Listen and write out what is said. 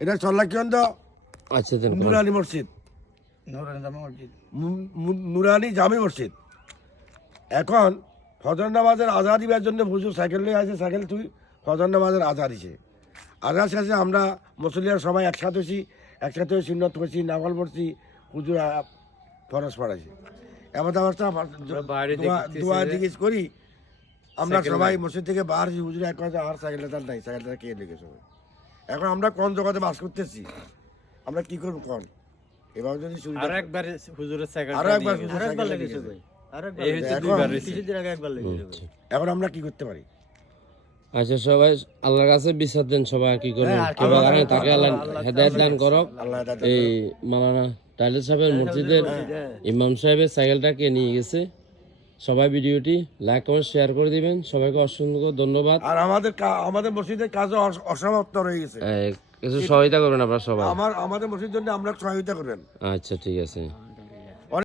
এটা সল্লাকিয়ন্দ আচ্ছা দেন নুরানি মসজিদ, নুরানি জামি মসজিদ। এখন ফজর নামাজের আজান দিবার জন্য হুজুর সাইকেল নিয়ে আসে, সাইকেল তুই ফজর নামাজের আজান দিছে। আজান শেষে আমরা মুসলিয়ার সবাই একসাথে হয়েছি, একসাথে হয়ে সুন্নত করছি, নামাজ পড়ছি, হুজুর ফরজ পড়াইছে। এমন অবস্থা দোয়া জিজ্ঞেস করি আমরা সবাই মসজিদ থেকে বার হুজুর এক কথা আর সাইকেলটা তার নাই, সাইকেলটা কে লেগে সবাই। এখন আমরা কোন জগতে বাস করতেছি, আমরা কি করবো কোন? এবার যদি এখন আমরা কি করতে পারি? আচ্ছা সবাই আল্লাহর কাছে বিশ্বাস দেন, সবাই কি করবেন তাকে আল্লাহ হেদায়েত দান করো। এই মাওলানা তাইলে সাহেবের মসজিদের ইমাম সাহেবের সাইকেলটাকে নিয়ে গেছে। সবাই ভিডিওটি লাইক কমেন্ট শেয়ার করে দিবেন। সবাইকে অসংখ্য ধন্যবাদ। আর আমাদের মসজিদের কাজও অসমাপ্ত রয়ে গেছে, কিছু সহায়তা করবেন আপনারা সবাই, আমাদের মসজিদের জন্য আমরা সহায়তা করবেন। আচ্ছা ঠিক আছে।